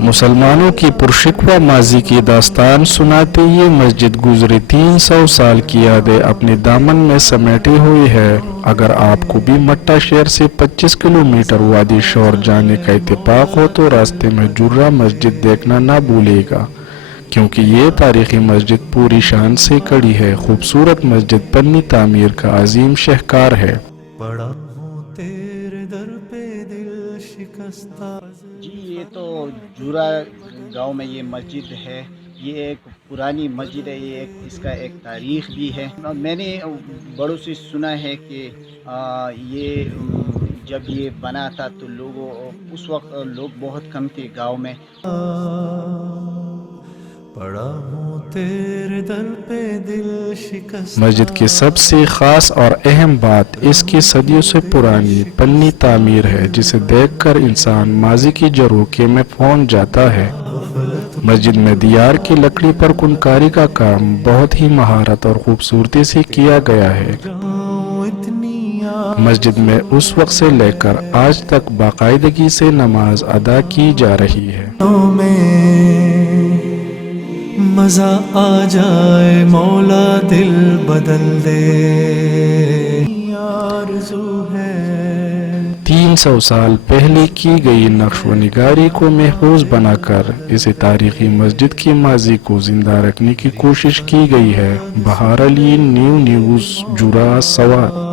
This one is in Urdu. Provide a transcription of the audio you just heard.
مسلمانوں کی پرشکوہ ماضی کی داستان سناتے یہ مسجد گزرے 300 سال کی یادیں اپنے دامن میں سمیٹے ہوئی ہے۔ اگر آپ کو بھی مٹا شہر سے 25 کلومیٹر وادی شور جانے کا اتفاق ہو تو راستے میں جرہ مسجد دیکھنا نہ بھولے گا، کیونکہ یہ تاریخی مسجد پوری شان سے کھڑی ہے۔ خوبصورت مسجد پنی تعمیر کا عظیم شاہکار ہے۔ جی یہ تو جورا گاؤں میں یہ مسجد ہے، یہ ایک پرانی مسجد ہے، یہ اس کا ایک تاریخ بھی ہے۔ میں نے بڑوں سے سنا ہے کہ یہ جب یہ بنا تھا تو اس وقت لوگ بہت کم تھے گاؤں میں۔ مسجد کی سب سے خاص اور اہم بات اس کی صدیوں سے پرانی پنی تعمیر ہے، جسے دیکھ کر انسان ماضی کی جھروکے میں پہنچ جاتا ہے۔ مسجد میں دیار کی لکڑی پر کنکاری کا کام بہت ہی مہارت اور خوبصورتی سے کیا گیا ہے۔ مسجد میں اس وقت سے لے کر آج تک باقاعدگی سے نماز ادا کی جا رہی ہے۔ مزہ آ جائے مولا دل بدل دے، آرزو ہے۔ 300 سال پہلے کی گئی نقش و نگاری کو محفوظ بنا کر اسے تاریخی مسجد کی ماضی کو زندہ رکھنے کی کوشش کی گئی ہے۔ بہار علی، نیو نیوز، جورا سوات۔